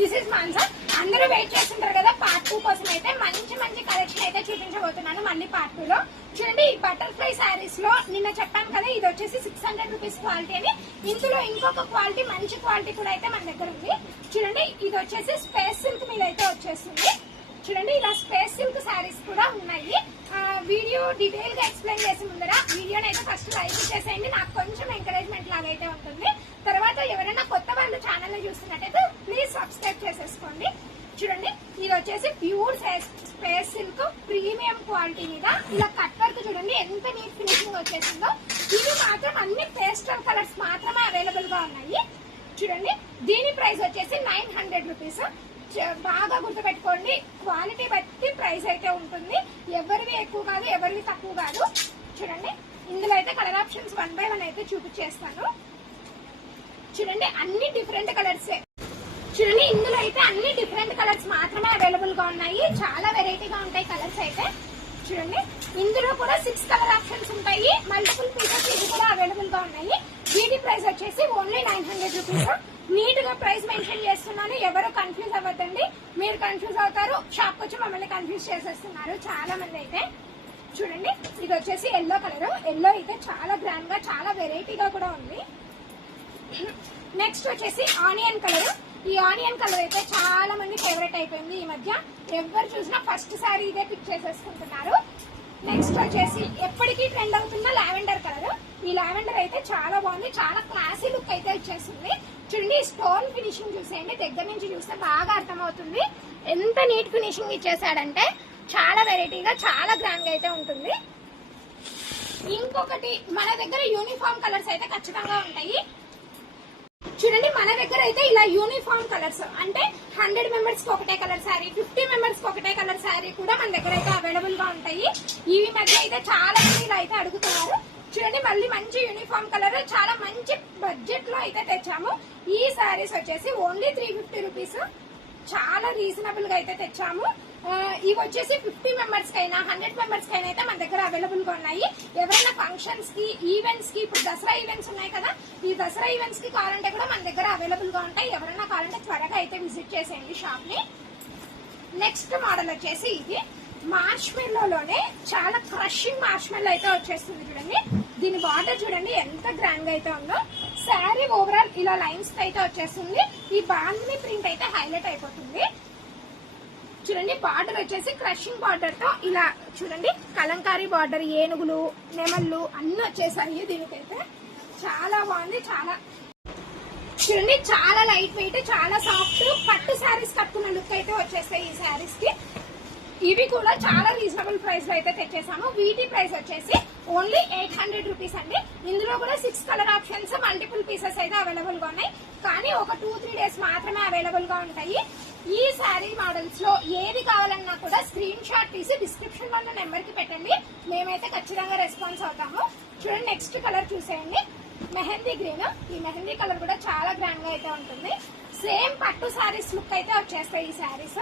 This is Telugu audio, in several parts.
This is Mansa. అందరూ వెయిట్ చేస్తుంటారు కదా పార్ట్ 2 కోసం అయితే మంచి మంచి కలెక్షన్ అయితే చూపించబోతున్నాను మళ్ళీ పార్ట్ 2 లో. చూడండి ఈ బటర్ఫ్లై శారీస్ లో నిన్న చెప్పాను కదా ఇది వచ్చేసి 600 రూపీస్ క్వాలిటీ అని. ఇందులో ఇంకొక క్వాలిటీ మంచి క్వాలిటీ కూడా అయితే మన దగ్గర ఉంది. చూడండి ఇది వచ్చేసి స్పేస్ సిల్క్ మీద అయితే వచ్చేస్తుంది. చూడండి ఇలా స్పేస్ సిల్క్ శారీస్ కూడా ఉన్నాయి. వీడియో డీటెయిల్ గా ఎక్స్ప్లెయిన్ చేసి ముందర వీడియోని అయితే ఫస్ట్ లైక్ చేసేయండి, నాకు కొంచెం ఎంకరేజ్మెంట్ లాగా అయితే ఉంటుంది. తర్వాత ఎవరైనా కొత్త వాళ్ళు ఛానల్ ని చూస్తున్నట్టయితే ప్లీజ్ సబ్స్క్రైబ్ చేసేసుకోండి. చూడండి ఇది వచ్చేసి pure space silk premium quality మీద ఇలా కట్ వర్క్ చూడండి ఎంత నీట్ ఫినిషింగ్ వచ్చేసిందో. ఇవి మాత్రం అన్ని పేస్టల్ కలర్స్ మాత్రమే అవైలబుల్ గా ఉన్నాయి. చూడండి దీని ప్రైస్ వచ్చేసి 900 రూపీస్. బాగా గుర్తుపెట్టుకోండి, క్వాలిటీ బట్టి ప్రైస్ అయితే ఉంటుంది. ఎవరివి ఎక్కువ కాదు, ఎవరివి తక్కువ కాదు. చూడండి ఇందులో అయితే కలర్ ఆప్షన్స్ 1 by 1 అయితే చూపించేస్తాను. చూడండి అన్ని డిఫరెంట్ కలర్స్. చూడండి ఇందులో అయితే అన్ని డిఫరెంట్ కలర్స్ మాత్రమే అవైలబుల్ గా ఉన్నాయి. చాలా వెరైటీగా ఉంటాయి కలర్స్ అయితే. చూడండి ఇందులో కూడా 6 కలర్ ఆప్షన్స్ ఉంటాయి. మల్టిపుల్ పీసెస్ ఇది కూడా అవైలబుల్ గా ఉన్నాయి. వీటి ప్రైస్ వచ్చేసి ఓన్లీ 900 రూపీస్. నీట్ గా ప్రైస్ మెన్షన్ చేస్తున్నాను, ఎవరు కన్ఫ్యూజ్ అవ్వద్దండి. మీరు కన్ఫ్యూజ్ అవుతారు, షాప్ వచ్చి మమ్మల్ని కన్ఫ్యూజ్ చేసేస్తున్నారు చాలా మంది అయితే. చూడండి ఇది వచ్చేసి ఎల్లో కలర్. ఎల్లో అయితే చాలా గ్రాండ్ గా చాలా వెరైటీగా కూడా ఉంది. నెక్స్ట్ వచ్చేసి ఆనియన్ కలర్. ఈ ఆనియన్ కలర్ అయితే చాలా మంది ఫేవరెట్ అయిపోయింది ఈ మధ్య. ఎవరు చూసినా ఫస్ట్ సారీ ఇదే పిక్ చేసేసుకుంటున్నారు. నెక్స్ట్ వచ్చేసి ఎప్పటికీ ట్రెండ్ అవుతున్న లావెండర్ కలర్. ఈ లావెండర్ అయితే చాలా బాగుంది, చాలా క్లాసీ లుక్ అయితే ఇచ్చేస్తుంది. చూడండి స్టోన్ ఫినిషింగ్ చూసేయండి, దగ్గర నుంచి చూస్తే బాగా అర్థమవుతుంది ఎంత నీట్ ఫినిషింగ్ ఇచ్చేసాడంటే. చాలా వెరైటీగా చాలా గ్రాండ్ గా అయితే ఉంటుంది. ఇంకొకటి మన దగ్గర యూనిఫామ్ కలర్స్ అయితే ఖచ్చితంగా ఉంటాయి. చూడండి మన దగ్గర అయితే ఇలా యూనిఫామ్ కలర్స్ అంటే 100 మెంబర్స్ కి ఒకటే కలర్ శారీ, 50 మెంబర్స్ కి ఒకటే కలర్ శారీ కూడా మన దగ్గర అయితే అవైలబుల్ గా ఉంటాయి. ఈ మధ్య అయితే చాలా మంది ఇలా అయితే అడుగుతున్నారు. చూడండి మళ్ళీ మంచి యూనిఫామ్ కలర్ చాలా మంచి బడ్జెట్ లో అయితే తెచ్చాము. ఈ శారీస్ వచ్చేసి ఓన్లీ 350 రూపీస్. చాలా రీజనబుల్ గా అయితే తెచ్చాము. ఇవి వచ్చేసి 50 మెంబర్స్ కైనా 100 మెంబర్స్ కైనా అయితే మన దగ్గర అవైలబుల్ గా ఉన్నాయి. ఎవరైనా ఫంక్షన్స్ కి ఈవెంట్స్ కి, ఇప్పుడు దసరా ఈవెంట్స్ ఉన్నాయి కదా, ఈ దసరా ఈవెంట్స్ కి కావాలంటే కూడా మన దగ్గర అవైలబుల్ గా ఉంటాయి. ఎవరైనా కావాలంటే త్వరగా అయితే విజిట్ చేసేయండి షాప్ ని. నెక్స్ట్ మోడల్ వచ్చేసి ఇది మార్ష్మెల్లోనే చాలా క్రషింగ్ మార్ష్మెల్లో అయితే వచ్చేస్తుంది. చూడండి దీని బార్డర్ చూడండి ఎంత గ్రాండ్ గా అయితే ఉందో. శారీ ఓవరాల్ ఇలా లైన్స్ అయితే వచ్చేస్తుంది. ఈ బాందిని ప్రింట్ అయితే హైలైట్ అయిపోతుంది. చూడండి బార్డర్ వచ్చేసి క్రషింగ్ బార్డర్ తో ఇలా చూడండి కలంకారీ బార్డర్, ఏనుగులు, నెమళ్ళు అన్ని వచ్చేసాయి. దీనికైతే చాలా బాగుంది. చాలా చూడండి చాలా లైట్ వెయిట్, చాలా సాఫ్ట్ పట్టు శారీస్ కట్టుకున్న లుక్ అయితే వచ్చేస్తాయి ఈ శారీస్ కి. ఇవి కూడా చాలా రీజనబుల్ ప్రైస్ లో అయితే తెచ్చేసాము. వీటి ప్రైస్ వచ్చేసి ఓన్లీ 800 రూపీస్ అండి. ఇందులో కూడా 6 కలర్ ఆప్షన్స్ మల్టిపుల్ పీసెస్ అయితే అవైలబుల్ గా ఉన్నాయి. కానీ ఒక 2-3 డేస్ మాత్రమే అవైలబుల్ గా ఉంటాయి. ఈ శారీ మోడల్స్ లో ఏది కావాలన్నా కూడా స్క్రీన్ షాట్ తీసి డిస్క్రిప్షన్ లో నెంబర్ కి పెట్టండి, మేమైతే ఖచ్చితంగా రెస్పాన్స్ అవుతాము. చూడండి నెక్స్ట్ కలర్ చూసేయండి, మెహందీ గ్రీన్. ఈ మెహందీ కలర్ కూడా చాలా గ్రాండ్ గా అయితే ఉంటుంది. సేమ్ పట్టు శారీస్ లుక్ అయితే వచ్చేస్తాయి ఈ శారీస్.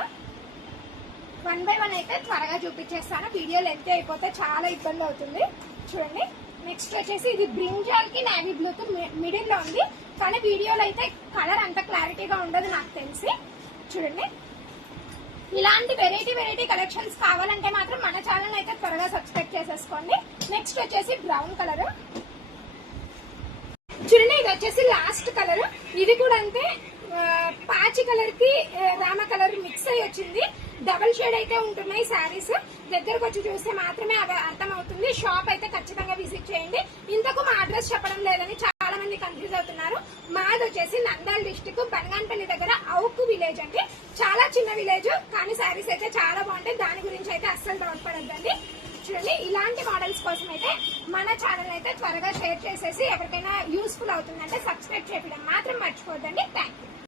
1 by 1 అయితే త్వరగా చూపించేస్తాను, వీడియో లెంత్ అయిపోతే చాలా ఇబ్బంది అవుతుంది. చూడండి నెక్స్ట్ వచ్చేసి ఇది బ్రింజాల్ కి నేవీ బ్లూ తో మిడిల్ లో ఉంది, కానీ వీడియోలో అయితే కలర్ అంత క్లారిటీగా ఉండదు నాకు తెలిసి. చూడండి ఇలాంటి వెరైటీ కలెక్షన్స్ కావాలంటే మాత్రం మన ఛానల్ అయితే త్వరగా సబ్స్క్రైబ్ చేసేసుకోండి. నెక్స్ట్ వచ్చేసి బ్రౌన్ కలర్. చూడండి ఇది వచ్చేసి లాస్ట్ కలర్. ఇది కూడా అంతే పాచి కలర్ కి రామ కలర్ మిక్స్ అయ్యి వచ్చింది. డబల్ షేడ్ అయితే ఉంటున్నాయి శారీస్. దగ్గరకు వచ్చి చూస్తే మాత్రమే అవి అర్థమవుతుంది. షాప్ అయితే ఖచ్చితంగా విజిట్ చేయండి. ఇంతకు మా అడ్రస్ చెప్పడం లేదని చాలా మంది కన్ఫ్యూజ్ అవుతున్నారు. మాది వచ్చేసి నంద్యాల డిస్టిక్ బనగానపల్లి దగ్గర అవుకు విలేజ్ అండి. చాలా చిన్న విలేజ్, కానీ శారీస్ అయితే చాలా బాగుంటాయి. దాని గురించి అయితే అస్సలు డౌట్ పడద్దండి. చూడండి ఇలాంటి మోడల్స్ కోసం అయితే మన ఛానల్ అయితే త్వరగా షేర్ చేసేసి ఎవరికైనా యూస్ఫుల్ అవుతుందంటే సబ్స్క్రైబ్ చేయడం మాత్రం మర్చిపోద్దండి. Thank you.